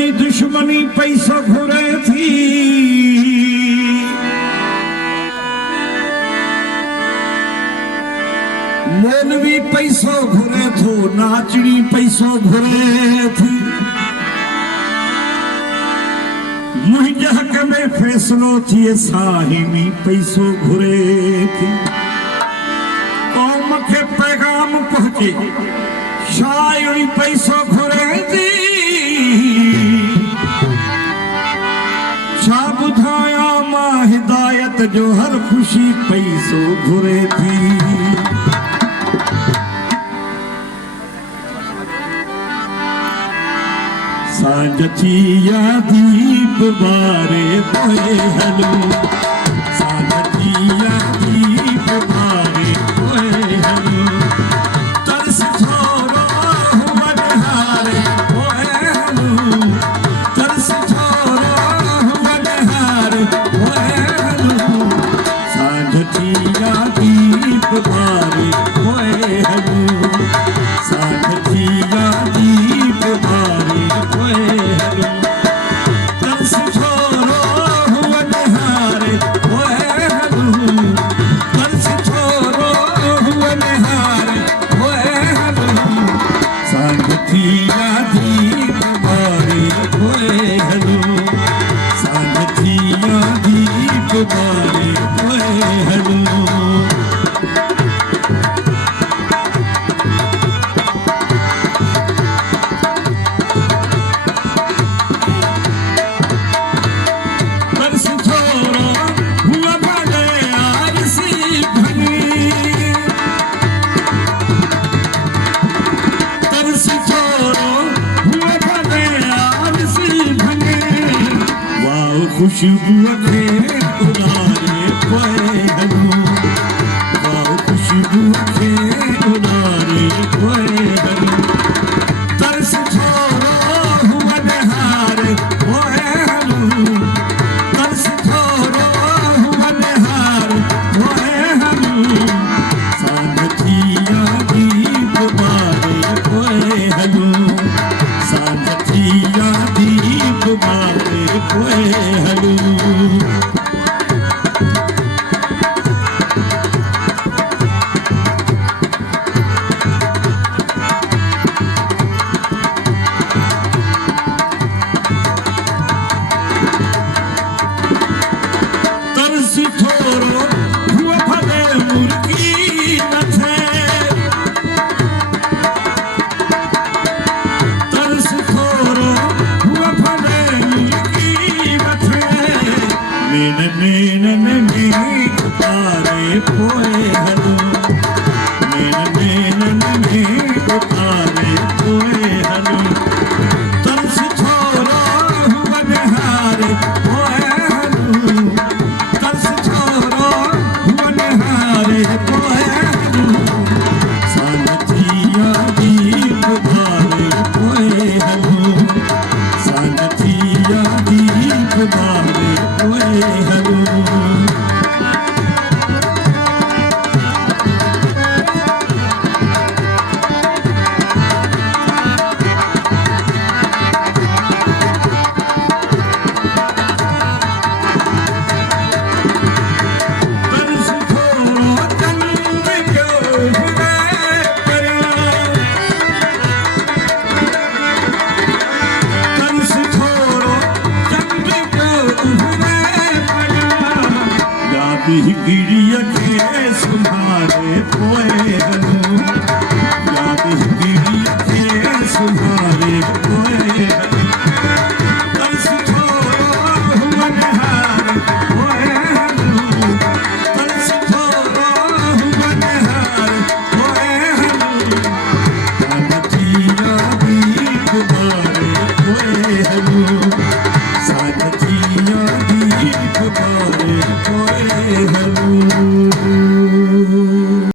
जी दुश्मनी पैसो घुरे थी। मौलवी पैसो घुरे थो, नाचनी पैसो घुरे थी। मुझे हक में फैसलो थिए साहिमी पैसो घुरे थी। कौम के पैगाम पहुंचे शायरी पैसो घुरे थी। छा बुधाया मां हिदायत जो हर खुशी पैसो घुरे थी। सांझ थी या दीप बारे पोए हलो, सांझ थी या दीप बारे पोए हलो। तरस छोरो बनिहारे पोए हलो, तरस छोरो बनिहारे पोए हलो। सांझ थी या दीप बारे पोए हलो, सांझ थी या दीप बारे खुशबू के उड़ारे पोए हलो, वाह खुशबू के उड़ारे पोए हलो। तरस छोरो बनिहारे पोए हलो, तरस छोरो बनिहारे पोए हलो। सांझ थी या दीप बारे पोए हलो, सांझ थी या दीप बारे पोए हलो। तरस छोरो हुआ फले मुर्गी नथे, तरस छोरो हुआ फले मुर्गी नथे। मेन उतारे पोए हलो, मेन उतारे पोए हलो। तरस छोरो बनिहारे पोए हलो, तरस छोरो बनिहारे पोए हलो। सांझ थी या दीप बारे पोए हलो, सांझ थी या दीप बारे पोए हलो। गिरिया के सुनारे पोए हलो,